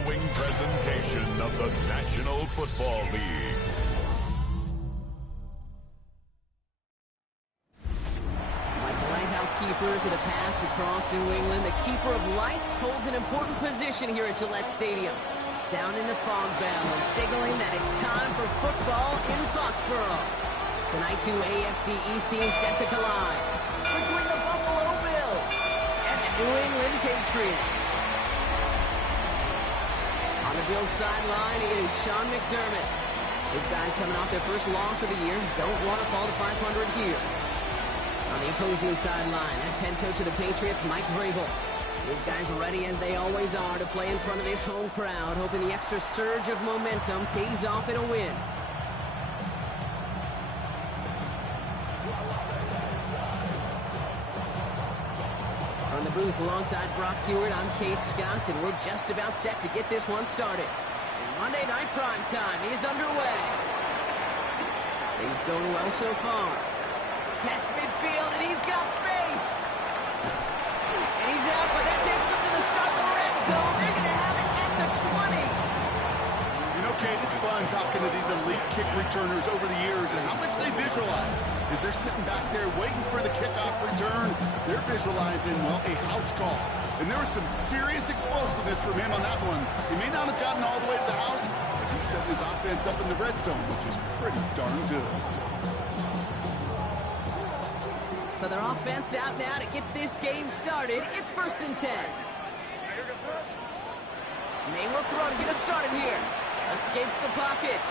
following presentation of the National Football League. Like the lighthouse keepers that have passed across New England, the keeper of lights holds an important position here at Gillette Stadium, sounding the fog bell and signaling that it's time for football in Foxborough. Tonight, two AFC East teams set to collide between the Buffalo Bills and the New England Patriots. On the Bills sideline, it is Sean McDermott. His guys coming off their first loss of the year don't want to fall to 500 here. On the opposing sideline, that's head coach of the Patriots, Mike Vrabel. His guys ready as they always are to play in front of this home crowd, hoping the extra surge of momentum pays off in a win. From the booth alongside Brock Hewitt, I'm Kate Scott, and we're just about set to get this one started. And Monday Night Prime Time is underway. Things going well so far. Past midfield, and he's got space. And he's out, but that takes them to the start of the red zone. They're going to have it at the 20. You know, Kate, it's fun talking to these elite kick returners over the years and how much they visualize. As they're sitting back there waiting for the kickoff return, they're visualizing, well, a house call. And there was some serious explosiveness from him on that one. He may not have gotten all the way to the house, but he's setting his offense up in the red zone, which is pretty darn good. So their offense out now to get this game started. It's 1st and 10. May will throw to get us started here. Escapes the pocket.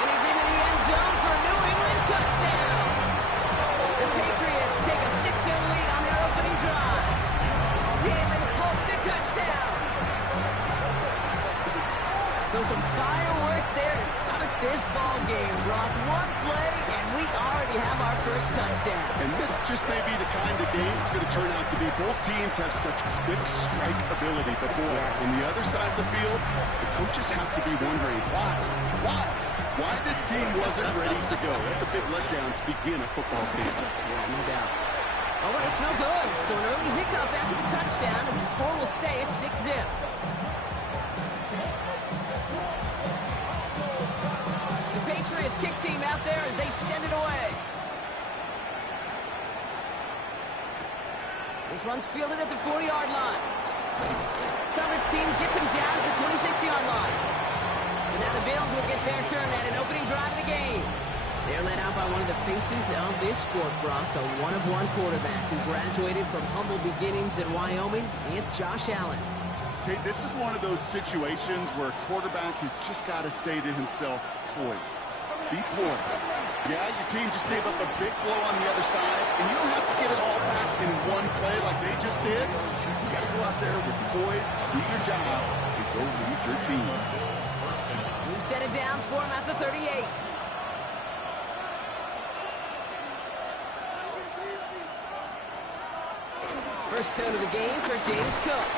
And he's into the end zone for a New England touchdown. The Patriots take a 6-0 lead on their opening drive. Jalen Pope, the touchdown. So some fireworks there to start this ball game. Brock, one play, and we already have our first touchdown. And this just may be the kind of game it's going to turn out to be. Both teams have such quick strike ability. But boy, on the other side of the field, the coaches have to be wondering why this team wasn't ready to go. That's a big letdown to begin a football game. Yeah, no doubt. Oh, but it's no good. So an early hiccup after the touchdown as the score will stay at 6-0. Patriots kick team out there as they send it away. This one's fielded at the 40-yard line. Coverage team gets him down at the 26-yard line. So now the Bills will get their turn at an opening drive of the game. They're led out by one of the faces of this sport, Brock, a one-of-one quarterback who graduated from humble beginnings in Wyoming. It's Josh Allen. Okay, this is one of those situations where a quarterback has just got to say to himself, poised. Be poised. Yeah, your team just gave up a big blow on the other side, and you don't have to get it all back in one play like they just did. You got to go out there with poise to do your job and go lead your team. You set it down, score him at the 38. First turn of the game for James Cook.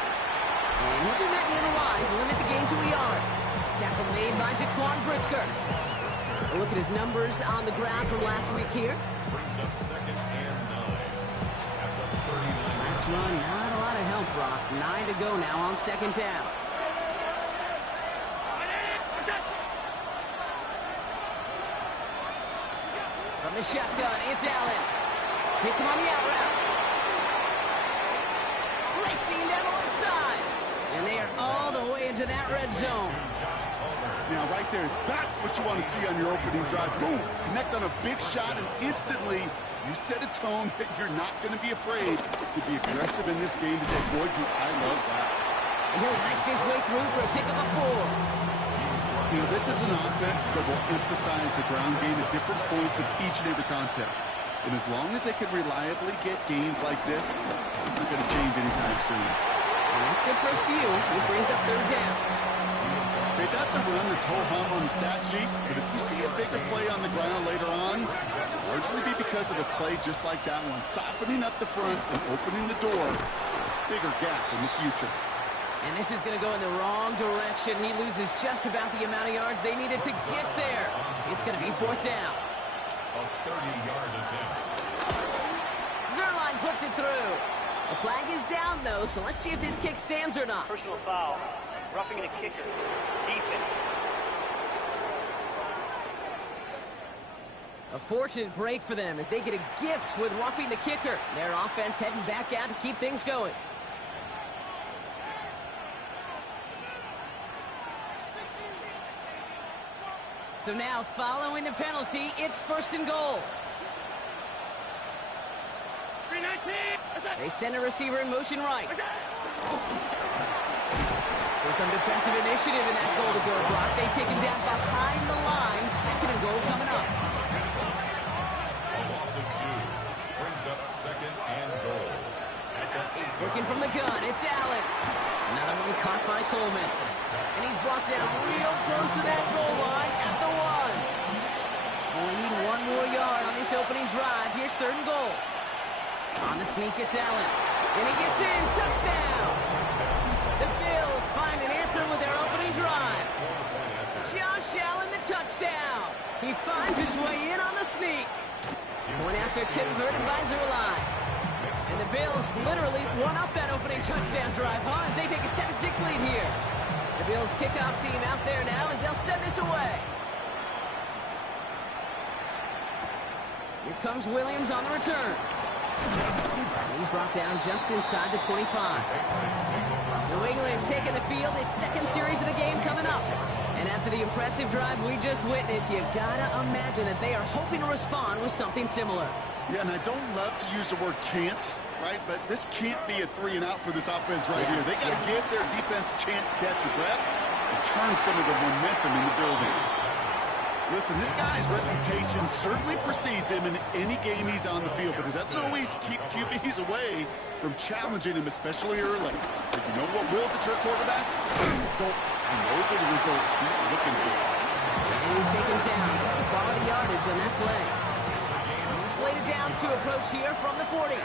And he'll be met near the line to limit the game to a yard. Tackle made by Jaquan Brisker. A look at his numbers on the ground from last week here. Last run, not a lot of help, Brock. 9 to go now on 2nd down. From the shotgun, it's Allen. Hits him on the out route. Racing down the left side. And they are all the way into that red zone. Now, right there, that's what you want to see on your opening drive. Boom! Connect on a big shot, and instantly you set a tone that you're not going to be afraid to be aggressive in this game today. Boy, do I love that. And he'll knife his way through for a pickup of 4. You know, this is an offense that will emphasize the ground game at different points of each and every contest. And as long as they can reliably get gains like this, it's not going to change anytime soon. And that's good for a few. It brings up 3rd down. Okay, that's a run that's ho-hum on the stat sheet, but if you see a bigger play on the ground later on, it'll largely be because of a play just like that one, softening up the front and opening the door. Bigger gap in the future. And this is going to go in the wrong direction. He loses just about the amount of yards they needed to get there. It's going to be 4th down. A 30-yard attempt. Zerline puts it through. The flag is down, though, so let's see if this kick stands or not. Personal foul. Roughing the kicker. Defense. A fortunate break for them as they get a gift with roughing the kicker. Their offense heading back out to keep things going. So now, following the penalty, it's 1st and goal. They send a receiver in motion right. So some defensive initiative in that goal-to-go block. They take him down behind the line. 2nd and goal coming up. A loss of 2 brings up 2nd and goal. Working from the gun, it's Allen. Another one caught by Coleman. And he's brought down real close to that goal line at the 1. Only need 1 more yard on this opening drive. Here's 3rd and goal. On the sneak, it's Allen. And he gets in. Touchdown! The Bills find an answer with their opening drive. Josh Allen, the touchdown. He finds his way in on the sneak. Going after converted by Zerline. And the Bills literally won up that opening touchdown drive, as they take a 7-6 lead here. The Bills kickoff team out there now as they'll send this away. Here comes Williams on the return. He's brought down just inside the 25. New England taking the field. Its 2nd series of the game coming up. And after the impressive drive we just witnessed, you gotta imagine that they are hoping to respond with something similar. Yeah, and I don't love to use the word can't, right? But this can't be a 3 and out for this offense right here. They got to give their defense a chance to catch your breath and turn some of the momentum in the building. Listen, this guy's reputation certainly precedes him in any game he's on the field, but it doesn't always keep QBs away from challenging him, especially early. But you know what will deter quarterbacks? Results, and those are the results he's looking for. And he's taken down. Some quality yardage on that play. Slated downs to approach here from the 40.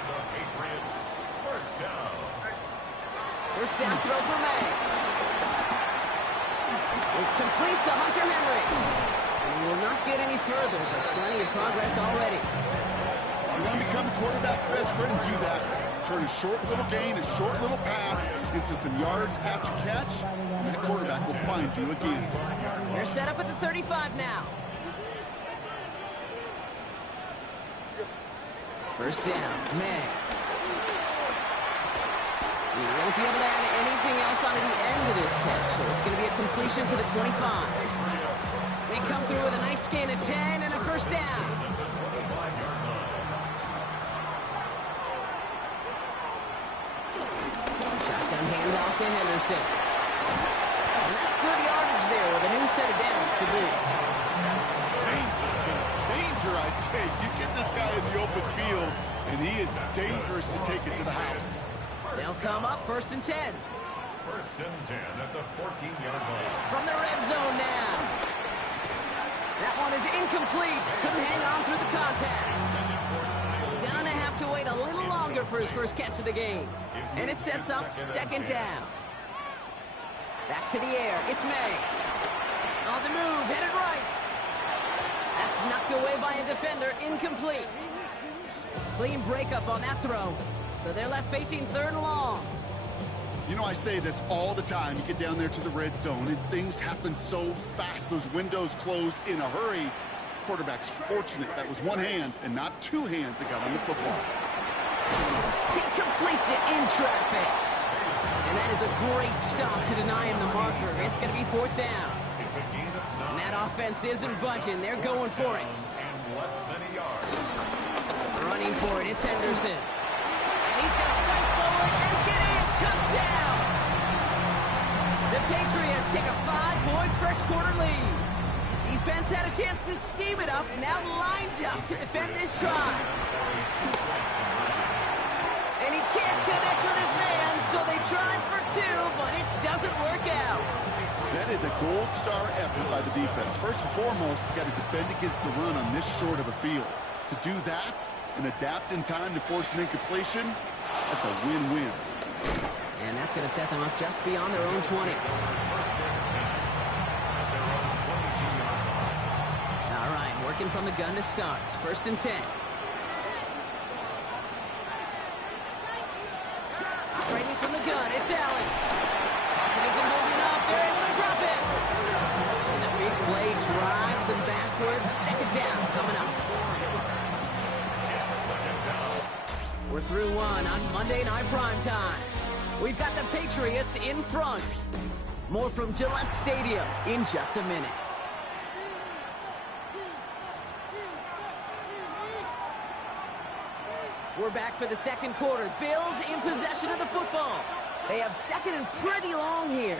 First down. First down throw for May. It's complete to Hunter Henry. And he will not get any further, but plenty of progress already. You want to become a quarterback's best friend, do that. Turn a short little gain, a short little pass into some yards after catch, and that quarterback will find you again. They're set up at the 35 now. First down, May. He won't be able to add anything else onto the end of this catch, so it's going to be a completion to the 25. They come through with a nice gain of 10 and a first down. Shotgun handoff to Henderson. And that's good yardage there with a new set of downs to boot. Danger, I say. You get this guy in the open field, and he is dangerous to take it to the house. They'll come up 1st and 10. 1st and 10 at the 14-yard line. From the red zone now. That one is incomplete. Couldn't hang on through the contact. Gonna have to wait a little longer for his first catch of the game. And it sets up 2nd down. Back to the air. It's May. On the move, headed right. That's knocked away by a defender, incomplete. Clean breakup on that throw. So they're left facing 3rd and long. You know, I say this all the time. You get down there to the red zone, and things happen so fast. Those windows close in a hurry. Quarterback's fortunate that was one hand and not 2 hands that got on the football. He completes it in traffic. And that is a great stop to deny him the marker. It's going to be 4th down. And that offense isn't budging. They're going for it. Running for it, it's Henderson. And he's going to fight forward and get in. Touchdown! The Patriots take a 5-point first quarter lead. Defense had a chance to scheme it up, now lined up to defend this drive. And he can't connect with his man, so they tried for 2, but it doesn't work out. That is a gold star effort by the defense. First and foremost, you got to defend against the run on this short of a field. To do that and adapt in time to force an incompletion, that's a win-win. And that's going to set them up just beyond their own 20. All right, working from the gun to start. 1st and 10. We're through one on Monday Night Primetime. We've got the Patriots in front. More from Gillette Stadium in just a minute. We're back for the second quarter. Bills in possession of the football. They have second and pretty long here.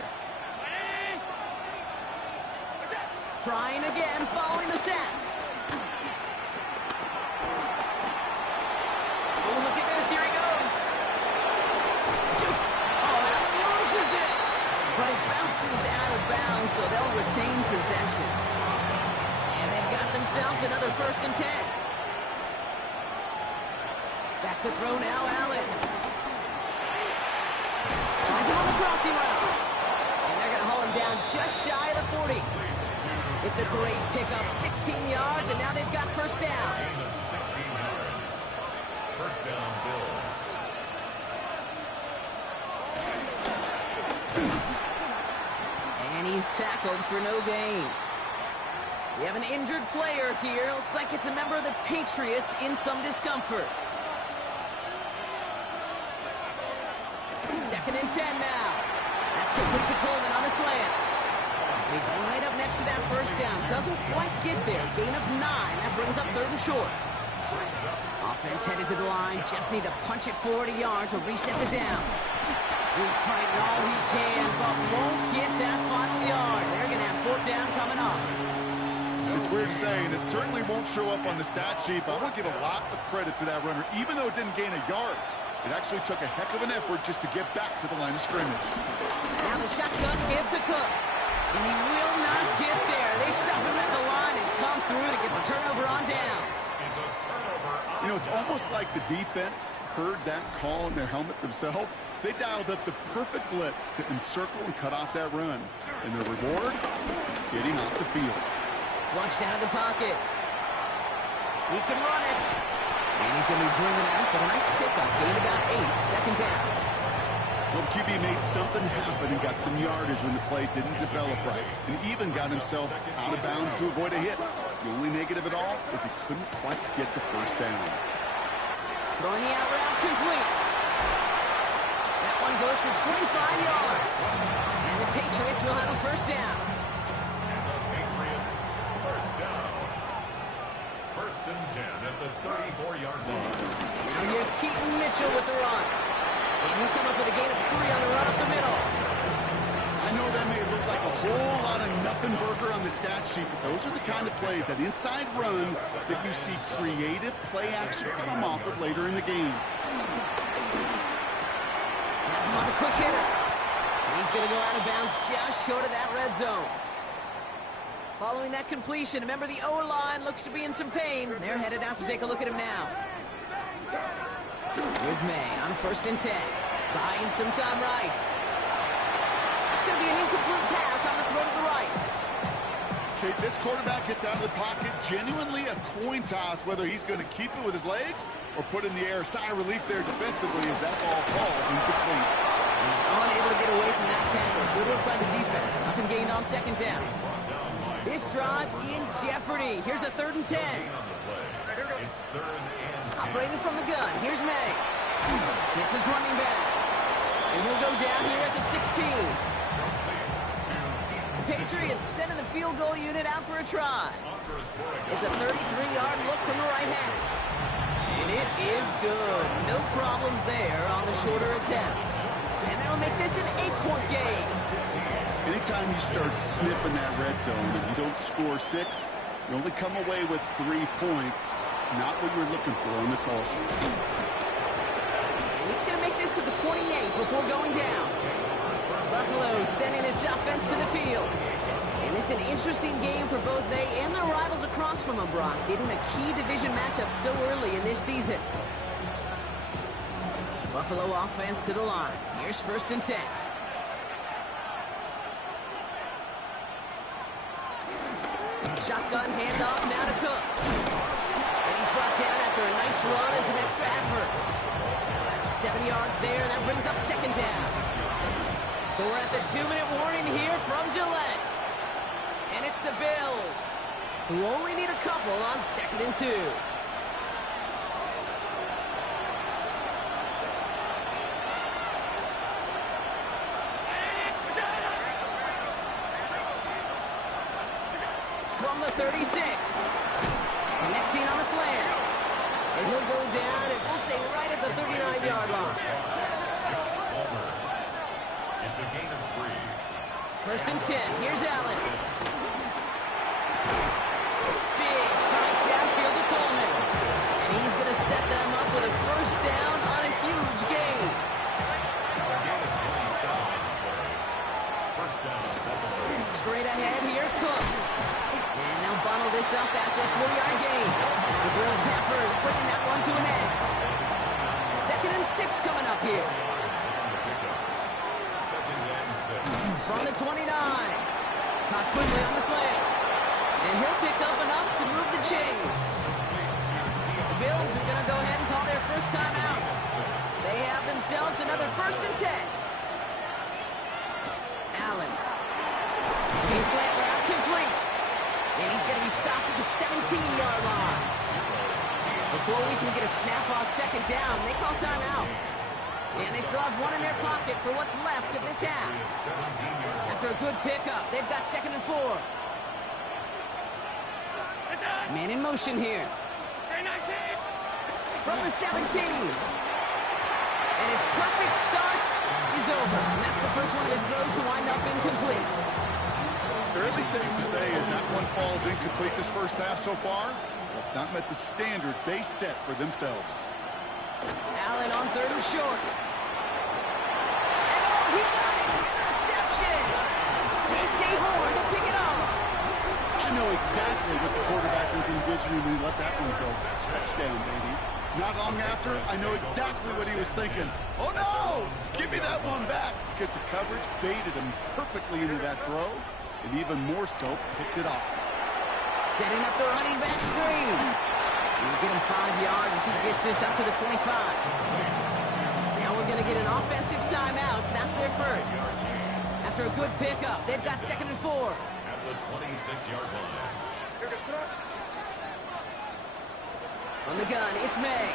Trying again, following the sack. Oh, look at this. Here he goes. Oh, that loses it. But it bounces out of bounds, so they'll retain possession. And they've got themselves another 1st and 10. Back to throw now, Allen. Finds him on the crossing route. And they're going to haul him down just shy of the 40. It's a great pickup, 16 yards, and now they've got 1st down. 16 yards. 1st down, Bills. And he's tackled for no gain. We have an injured player here. Looks like it's a member of the Patriots in some discomfort. 2nd and 10 now. That's complete to Coleman on the slant. He's right up next to that 1st down. Doesn't quite get there. Gain of 9. That brings up 3rd and short. Offense headed to the line. Just need to punch it 40 yards to reset the downs. He's fighting all he can, but won't get that final yard. They're going to have 4th down coming up. It's weird to say, and it certainly won't show up on the stat sheet, but I want to give a lot of credit to that runner, even though it didn't gain a yard. It actually took a heck of an effort just to get back to the line of scrimmage. Now the shotgun give to Cook. And he will not get there. They stop him at the line and come through to get the turnover on downs. You know, it's almost like the defense heard that call in their helmet themselves. They dialed up the perfect blitz to encircle and cut off that run. And the reward is getting off the field. Flushed out of the pocket. He can run it. And he's going to be driven out, but a nice pickup. Gain about 8, 2nd down. Well, the QB made something happen and got some yardage when the play didn't develop right. And even got himself out of bounds to avoid a hit. The only negative at all is he couldn't quite get the 1st down. Throwing the out route complete. That one goes for 25 yards. And the Patriots will have a 1st down. And the Patriots, 1st down. 1st and 10 at the 34-yard line. Now here's Keaton Mitchell with the run. And he'll come up with a gain of 3 on the run up the middle. I know that may look like a whole lot of nothing burger on the stat sheet, but those are the kind of plays, that inside run, that you see creative play action come off of later in the game. Has him on the quick hitter. And he's going to go out of bounds just short of that red zone. Following that completion, remember the O-line looks to be in some pain. They're headed out to take a look at him now. Here's May on 1st and 10. Buying some time right. That's going to be an incomplete pass on the throw to the right. Okay, this quarterback gets out of the pocket. Genuinely a coin toss whether he's going to keep it with his legs or put in the air. Sigh of relief there defensively as that ball falls incomplete. He's unable to get away from that tackle. Good work by the defense. Nothing gained on 2nd down. This drive in jeopardy. Here's a 3rd and 10. It's 3rd and 10. Operating from the gun. Here's May. Hits his running back. And he'll go down here at the 16. Patriots sending the field goal unit out for a try. It's a 33-yard look from the right hash. And it is good. No problems there on the shorter attempt. And that'll make this an 8-point game. Anytime you start sniffing that red zone, if you don't score 6, you only come away with 3 points. Not what you're looking for on the call sheet. And he's going to make this to the 28 before going down. Buffalo sending its offense to the field. And it's an interesting game for both they and their rivals across from them, Brock, getting a key division matchup so early in this season. Buffalo offense to the line. Here's 1st and 10. Shotgun handoff now to Cook. And he's brought down after a nice run and some extra effort. 7 yards there, and that brings up 2nd down. So we're at the 2-minute warning here from Gillette. And it's the Bills, who only need a couple on 2nd and 2. 36. Connecting on the slant. And he'll go down, and we'll say right at the 39-yard line. It's a gain of 3. First and 10. Here's Allen. Big strike downfield to Coleman. And he's going to set them up with a first down on a huge gain. A gain of 27 on the play. First down, 7. Straight ahead, here's Cook. And they'll bundle this up after a 4-yard gain. The Grilled Peppers bringing that one to an end. 2nd and 6 coming up here. From the 29. Caught quickly on the slant. And he'll pick up enough to move the chains. The Bills are going to go ahead and call their first timeout. They have themselves another 1st and 10. Allen. Main slant route complete. And he's going to be stopped at the 17-yard line. Before we can get a snap on 2nd down, they call timeout. And they still have one in their pocket for what's left of this half. After a good pickup, they've got 2nd and 4. Man in motion here. From the 17. And his perfect start is over. And that's the first one of his throws to wind up incomplete. Fairly safe to say as that one falls incomplete this first half so far, that's not met the standard they set for themselves. Allen on 3rd and short. And oh, he got it! Interception! J.C. Horn to pick it up. I know exactly what the quarterback was envisioning when he let that one go. Touchdown, baby. Not long after, I know exactly what he was thinking. Oh, no! Give me that one back! Because the coverage baited him perfectly into that throw, and even more so, picked it off. Setting up the running back screen. He'll get him 5 yards as he gets this up to the 25. Now we're going to get an offensive timeout. So that's their first. After a good pickup, they've got 2nd and 4. At the 26-yard line. From the gun, it's May.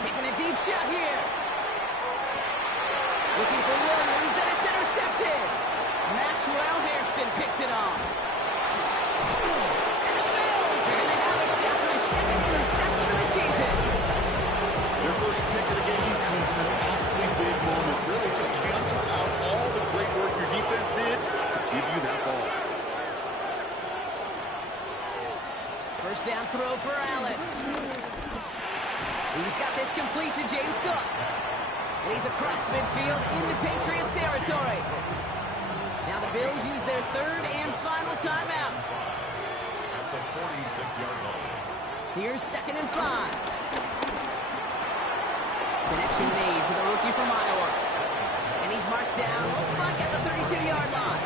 Taking a deep shot here. Looking for Williams, and it's intercepted. Maxwell Hairston picks it off. And the Bills are going to have it after a 2nd interception of the season. Their first pick of the game comes in an awfully big moment. Really just cancels out all the great work your defense did to give you that ball. First down throw for Allen. He's got this complete to James Cook. And he's across midfield into Patriots territory. Now the Bills use their 3rd and final timeout. At the 46-yard line. Here's 2nd and 5. Connection made to the rookie from Iowa. And he's marked down, looks like at the 32-yard line.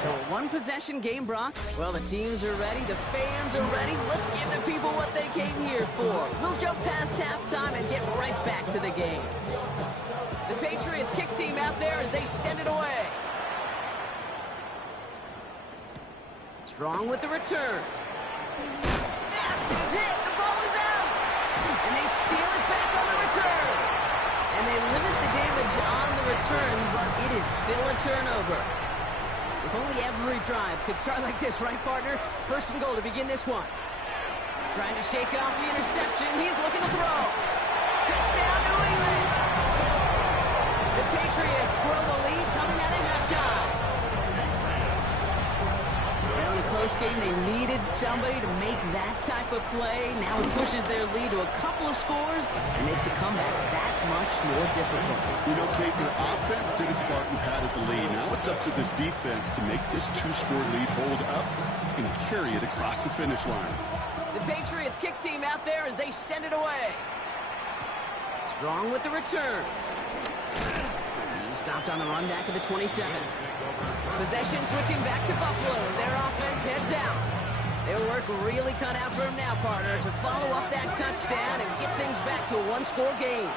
So a one-possession game, Brock. Well, the teams are ready. The fans are ready. Let's give the people what they came here for. We'll jump past halftime and get right back to the game. The Patriots kick team out there as they send it away. Strong with the return. Massive hit. The ball is out. And they steal it back on the return. And they limit the damage on the return, but it is still a turnover. If only every drive could start like this, right, partner? 1st and goal to begin this one. Trying to shake off the interception. He's looking to throw. Touchdown, New England. The Patriots grow the lead coming out of halftime. Well, in a close game, they needed somebody to make that type of play. Now it pushes their lead to a couple of scores and makes a comeback that much more difficult. You know, Kate, your offense did its part and padded the lead. Now it's up to this defense to make this 2-score lead hold up and carry it across the finish line. The Patriots kick team out there as they send it away. Strong with the return. He's stopped on the run back of the 27. Possession switching back to Buffalo as their offense heads out. Their work really cut out for him now, partner, to follow up that touchdown and get things back to a 1-score game.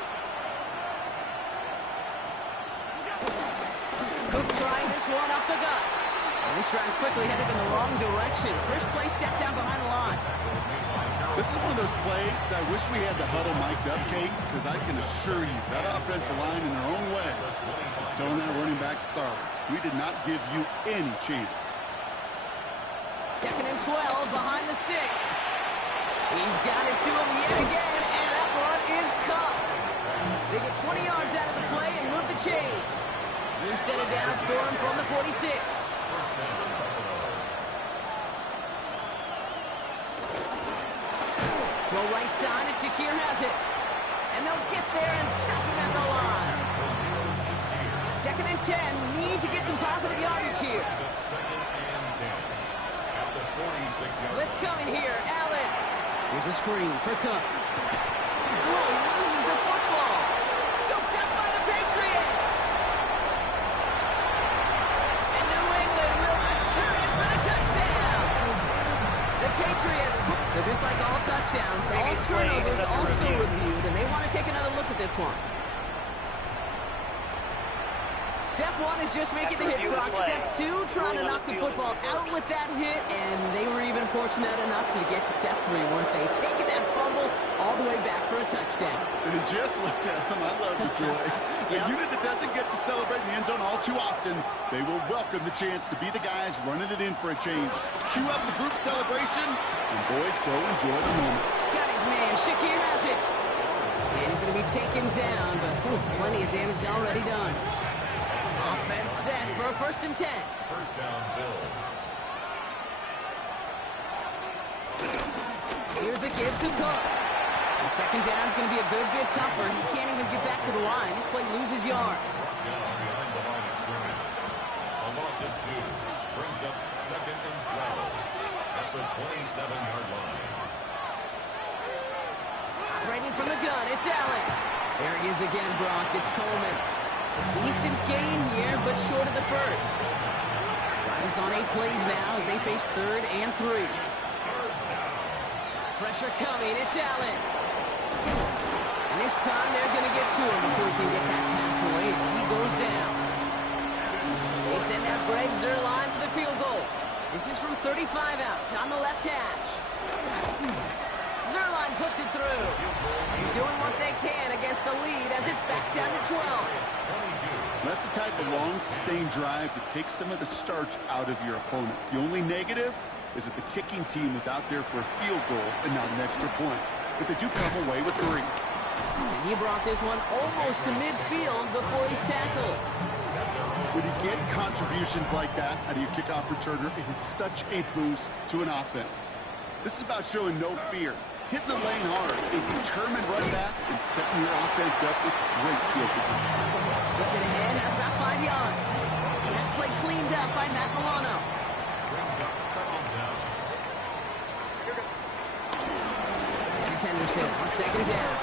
Cook trying this one up the gut. And this drive's quickly headed in the wrong direction. First play set down behind the line. This is one of those plays that I wish we had the huddle mic'd up, Kate, because I can assure you that offensive line in their own way is telling that running back, sorry, we did not give you any chance. Second and 12 behind the sticks. He's got it to him yet again, and that one is caught. They get 20 yards out of the play and move the chains. New set of downs for him from the 46. Go right side, and Shakir has it. And they'll get there and stop him at the line. Second and 10. Need to get some positive yardage here. Second and 10 at the 46-yard line. Blitz coming here. Allen. Here's a screen for Cook. Oh, he loses the football. Scooped up by the Patriots. And New England will return it for the touchdown. The Patriots, so just like all touchdowns, all turnovers also reviewed, and they want to take another look at this one. Step one is just making the hit, Brock. Step two, trying to knock the football out with that hit, and they were even fortunate enough to get to step three, weren't they? Taking that fumble all the way back for a touchdown. And just look at them. I love the joy. A unit that doesn't get to celebrate in the end zone all too often, they will welcome the chance to be the guys running it in for a change. Cue up the group celebration, and boys, go enjoy the moment. Got his man. Shakir has it. And he's going to be taken down, but plenty of damage already done. Offense set for a 1st and 10. First down, Bills. Here's a give to Cook. And second down is going to be a good bit tougher. He can't even get back to the line. This play loses yards. Down behind the line of scrimmage. A loss of 2 brings up second and 12 at the 27-yard line. Operating from the gun, it's Allen. There he is again, Brock. It's Coleman. Decent gain here, but short of the first. Drive has gone 8 plays now as they face 3rd and 3. Pressure coming, it's Allen. And this time they're going to get to him before he can get that pass away as he goes down. They send out Greg Zuerlein for the field goal. This is from 35 out on the left hash. Zuerlein puts it through. And doing what they can against the lead as it's back down to 12. That's the type of long, sustained drive that takes some of the starch out of your opponent. The only negative is that the kicking team was out there for a field goal and not an extra point. But they do come away with 3. And he brought this one almost to midfield before he's tackled. When you get contributions like that out of your kickoff returner, it is such a boost to an offense. This is about showing no fear, hitting the lane hard, a determined run back, and setting your offense up with great field position. Gets it ahead, has about 5 yards. That play cleaned up by Matt Milano. Brings up second down. This is Henderson on second down.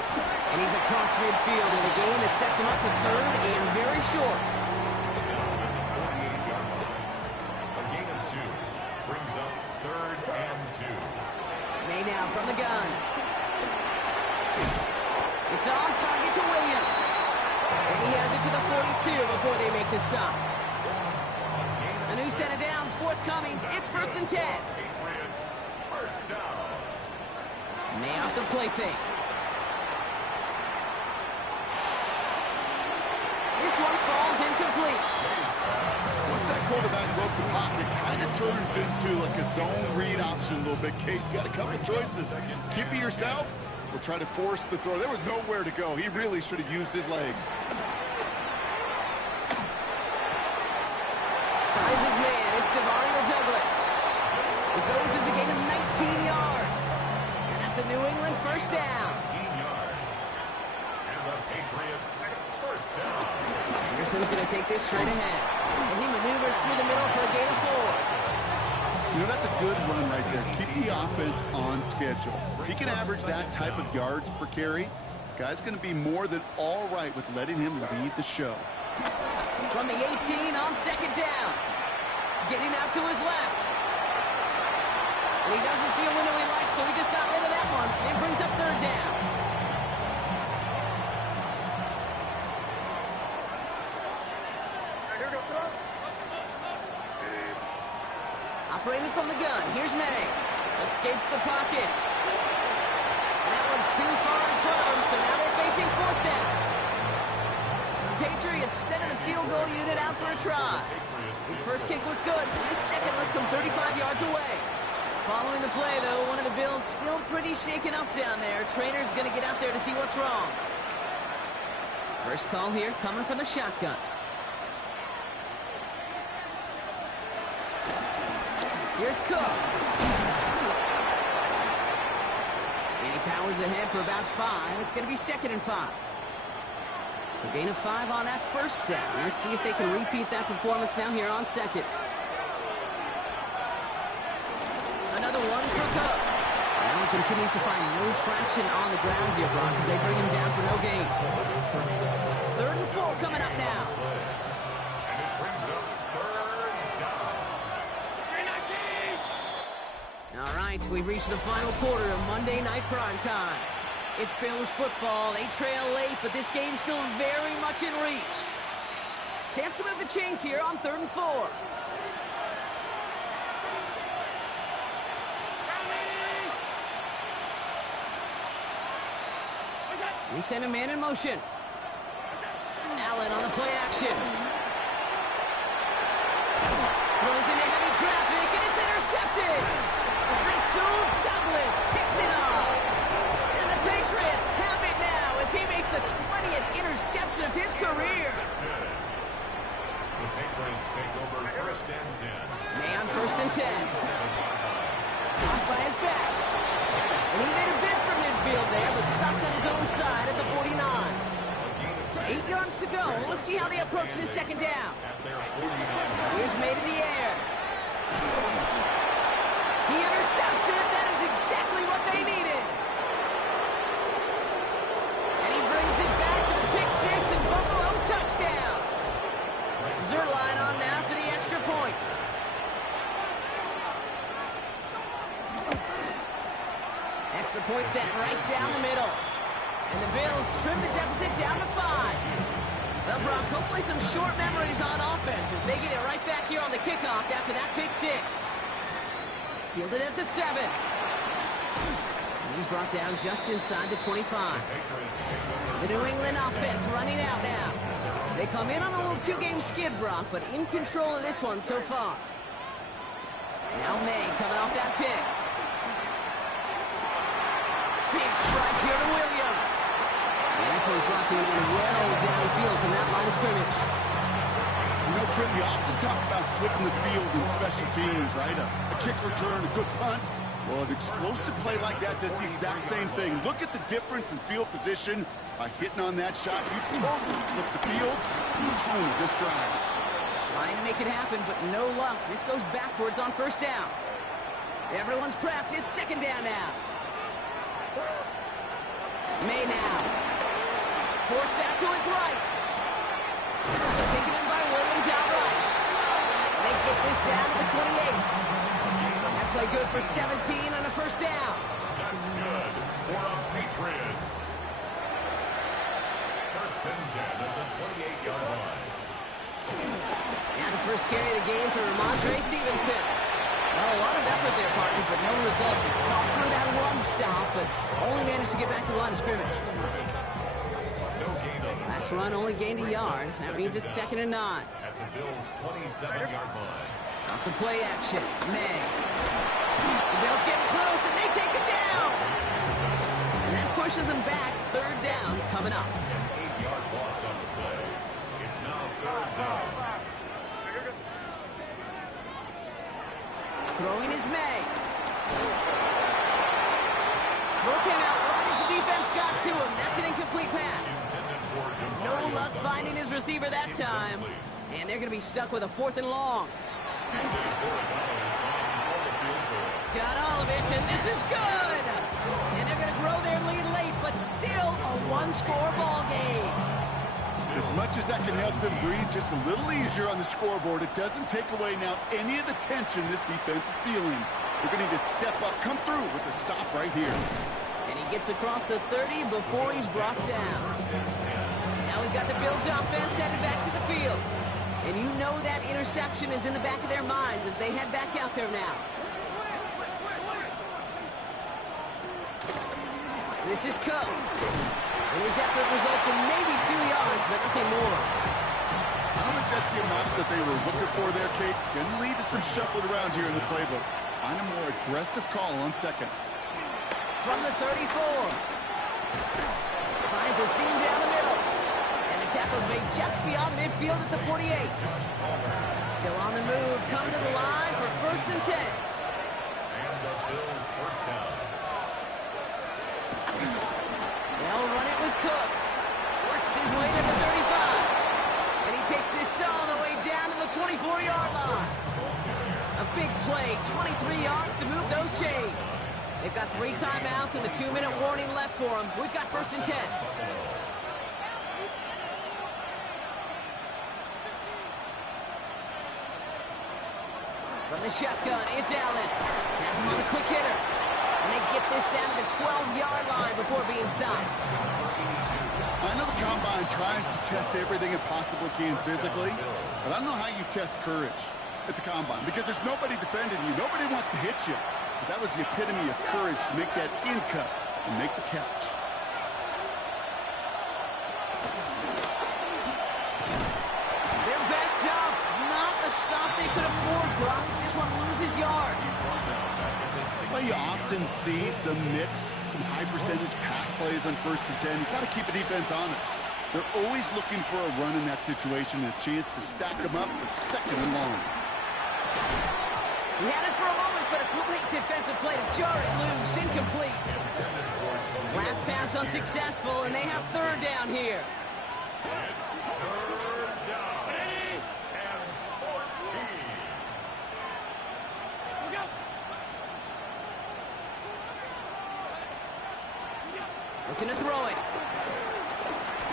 And he's across midfield in a game that sets him up for 3rd and very short. A gain of 2 brings up 3rd and 2. May now from the gun. It's on target to Williams. And he has it to the 42 before they make the stop. A new set of downs forthcoming. It's 1st and 10. Patriots, first down. May off the play fake. This one falls incomplete. Once that quarterback broke the pocket, kind of turns into like a zone read option a little bit. Kate, you got a couple choices. Keep it yourself or try to force the throw. There was nowhere to go. He really should have used his legs. Finds his man. It's Stavario Douglas. It goes as a gain of 19 yards. And that's a New England first down. 18 yards. And the Patriots, first down. Anderson's going to take this straight ahead. And he maneuvers through the middle for a gain of 4. You know, that's a good run right there. Keep the offense on schedule. If he can average that type of yards per carry, this guy's going to be more than all right with letting him lead the show. From the 18 on second down. Getting out to his left. And he doesn't see a window he likes, so he just got rid of that one. And it brings up 3rd down. Operating from the gun. Here's May. Escapes the pocket. And that one's too far in front of him, so now they're facing 4th down. Patriots sending the field goal unit out for a try. His first kick was good. His second look from 35 yards away. Following the play, though, one of the Bills still pretty shaken up down there. Trainer's going to get out there to see what's wrong. First call here coming from the shotgun. Here's Cook. And he powers ahead for about 5. It's going to be 2nd and 5. So gain of 5 on that first down. Let's see if they can repeat that performance now here on 2nd. Another one for Cook. Now he continues to find no traction on the ground here, Brock, as they bring him down for no gain. 3rd and 4 coming up now. And it brings up 3rd down. All right, we've reached the final quarter of Monday Night Prime Time. It's Bills football. They trail late, but this game's still very much in reach. Chance to move the chains here on 3rd and 4. We send a man in motion. Allen on the play action. Throws into heavy traffic, and it's intercepted. Rasul Douglas picks it up. And the Patriots have it now as he makes the 20th interception of his career. The Patriots take over 1st and 10. May on 1st and 10. Blocked by his back. And he made a bid for midfield there, but stopped on his own side at the 49. 8 yards to go. Let's see how they approach this 2nd down. Here's May to the air. He intercepts it. That is exactly what they needed. And he brings it back for the pick 6 and Buffalo touchdown. Zerline on now for the extra point. Extra point set right down the middle. And the Bills trim the deficit down to 5. Well, Brock, hopefully some short memories on offense as they get it right back here on the kickoff after that pick 6. Fielded at the 7. And he's brought down just inside the 25. The New England offense running out now. They come in on a little 2-game skid, Brock, but in control of this one so far. Now May coming off that pick. Big strike here to Williams. And this one's brought to an end well downfield from that line of scrimmage. You know, Kim, we often talk about flipping the field in special teams, right? A kick return, a good punt. Well, an explosive play like that does the exact same thing. Look at the difference in field position. By hitting on that shot, you've totally flipped the field and the tone of this drive. Trying to make it happen, but no luck. This goes backwards on 1st down. Everyone's prepped. It's 2nd down now. May now. Force that to his right. Taken in by Williams outright. They get this down to the 28. That play good for 17 on a 1st down. That's good for the Patriots. 1st and 10 at the 28-yard line. Now the first carry of the game for Ramondre Stevenson. Well, a lot of effort there, partners, but no results. He fought through that run stop, but only managed to get back to the line of scrimmage. Last run only gained a yard. That means it's 2nd and 9. At the Bills' 27-yard line. Off the play action, May. The Bills getting close, and they take it down. And that pushes them back. 3rd down coming up. An 8-yard loss on the play. It's now 3rd down. Throwing is May. Throw came out right as the defense got to him. That's an incomplete pass. No luck finding his receiver that time. And they're going to be stuck with a 4th and long. Got all of it, and this is good. And they're going to grow their lead late, but still a 1-score ball game. As much as that can help them breathe just a little easier on the scoreboard, it doesn't take away now any of the tension this defense is feeling. They're going to need to step up, come through with a stop right here. And he gets across the 30 before he's brought down. Now we've got the Bills offense headed back to the field. And you know that interception is in the back of their minds as they head back out there now. This is Cook. And his effort results in maybe 2 yards, but nothing more. I don't think that's the amount that they were looking for there, Kate. Can lead to some shuffling around here in the playbook. Find a more aggressive call on second. From the 34. Finds a seam down the middle. And the tackle's made just beyond midfield at the 48. Still on the move. Come to the line for 1st and 10. And the Bills first down. They'll run it with Cook. Works his way to the 35. And he takes this all the way down to the 24-yard line. A big play, 23 yards to move those chains. They've got 3 timeouts and the 2-minute warning left for them. We've got 1st and 10. From the shotgun, it's Allen. Has him on the quick hitter. And they get this down to the 12-yard line before being stopped. I know the Combine tries to test everything it possibly can physically, but I don't know how you test courage at the Combine because there's nobody defending you. Nobody wants to hit you. But that was the epitome of courage to make that in cut and make the catch. They're backed up. Not a stop they could afford, Bronx. This one loses yards. Well, you often see some mix, some high-percentage pass plays on 1st and 10. You've got to keep the defense honest. They're always looking for a run in that situation and a chance to stack them up for 2nd and long. He had it for a moment, but a great defensive play to jar it loose. Incomplete. Last pass unsuccessful, and they have 3rd down here. It's 3rd down and 14. Looking to throw it.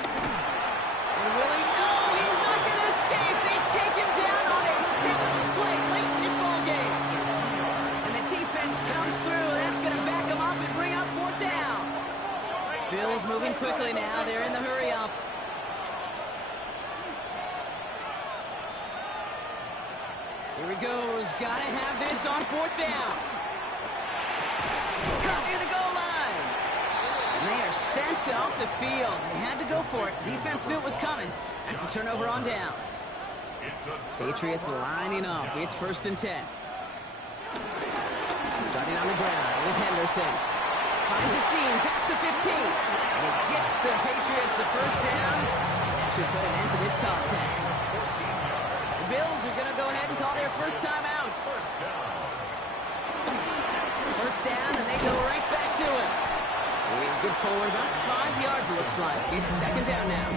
And Willie, no, he's not going to escape. They take him down on a pivotal play late in this ball game. And the defense comes through. That's going to back him up and bring up 4th down. Bills moving quickly now. They're in the hurry up. Here he goes. Got to have this on 4th down. Come near the goal line. And they are sent off the field. They had to go for it. Defense knew it was coming. That's a turnover on downs. Patriots lining up. It's 1st and 10. Starting on the ground with Henderson. Finds a seam past the 15. And it gets the Patriots the 1st down. That should put an end to this contest. The Bills are going to go ahead and call their 1st timeout. 1st down, and they go right back to it. Good forward, about 5 yards it looks like. It's 2nd down now.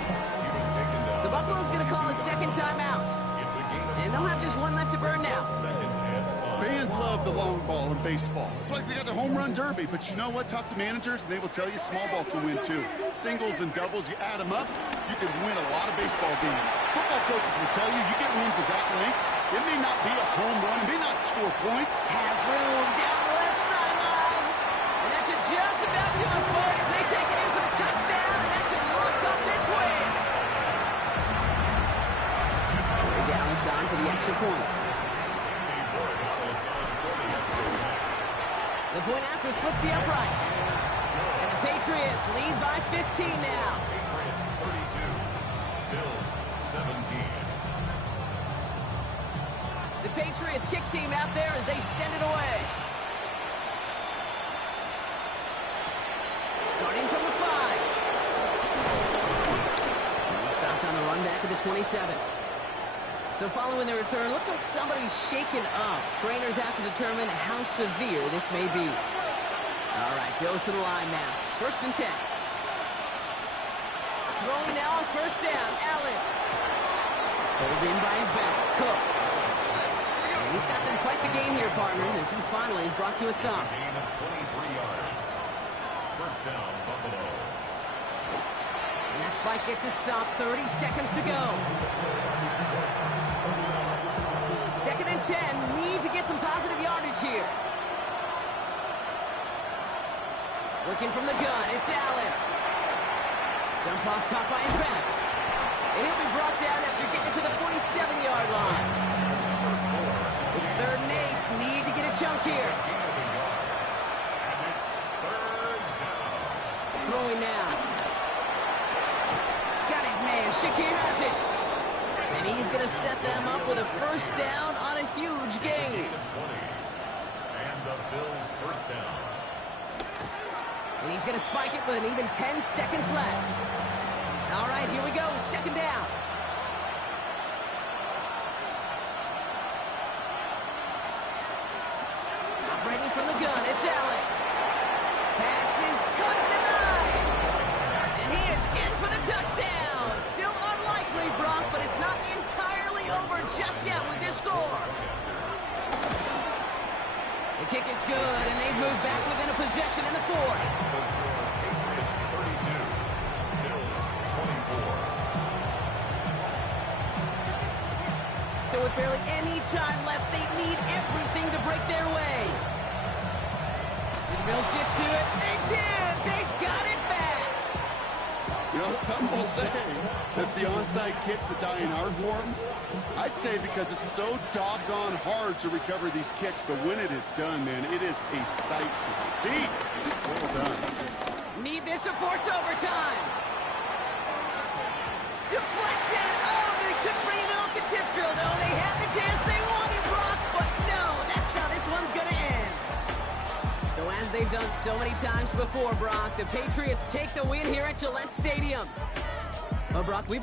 So Buffalo's going to call it 2nd timeout. And they'll have just 1 left to burn now. Fans love the long ball in baseball. It's like they got the home run derby, but you know what? Talk to managers, and they will tell you small ball can win too. Singles and doubles, you add them up, you can win a lot of baseball games. Football coaches will tell you, you get wins of that length. It may not be a home run, it may not score points. Has room down the left sideline. And that should just about do it, folks. They take it in for the touchdown, and that should lock up this win. Down the sign for the extra point. The point after splits the uprights. And the Patriots lead by 15 now. Patriots 32, Bills 17. The Patriots kick team out there as they send it away. Starting from the 5. And stopped on the run back at the 27. So following the return, looks like somebody's shaken up. Trainers have to determine how severe this may be. All right, goes to the line now. 1st and 10. Throwing now on 1st down. Allen. Pulled in by his back. Cook. And he's got them quite the game here, partner, as he finally is brought to a stop. Gain of 23 yards. 1st down, Buffalo. And that spike gets it stopped. 30 seconds to go. 2nd and 10. Need to get some positive yardage here. Working from the gun. It's Allen. Dump off caught by his back. And he'll be brought down after getting to the 47-yard line. It's 3rd and 8. Need to get a chunk here. And it's 3rd down. Throwing now. Got his man. Shakir has it. And he's going to set them up with a 1st down on a huge gain. And the Bills' first down. And he's going to spike it with an even 10 seconds left. All right, here we go. Second down. Operating from the gun, it's Allen. Pass is caught at the 9. And he is in for the touchdown. Still unlikely, Brock, but it's not entirely over just yet with this score. The kick is good, and they've moved back within a possession in the fourth. The score, Patriots 32, Bills 24. So with barely any time left, they need everything to break their way. Did the Bills get to it? They did! They got it back! You know, some will say that the onside kick's a dying art form. I'd say because it's so doggone hard to recover these kicks, but when it is done, man, it is a sight to see. Well done. Need this to force overtime. Deflected! Oh, they couldn't bring it off the tip drill, though. They had the chance they wanted, Brock, but no, that's how this one's gonna end. So as they've done so many times before, Brock, the Patriots take the win here at Gillette Stadium. Well, Brock, we've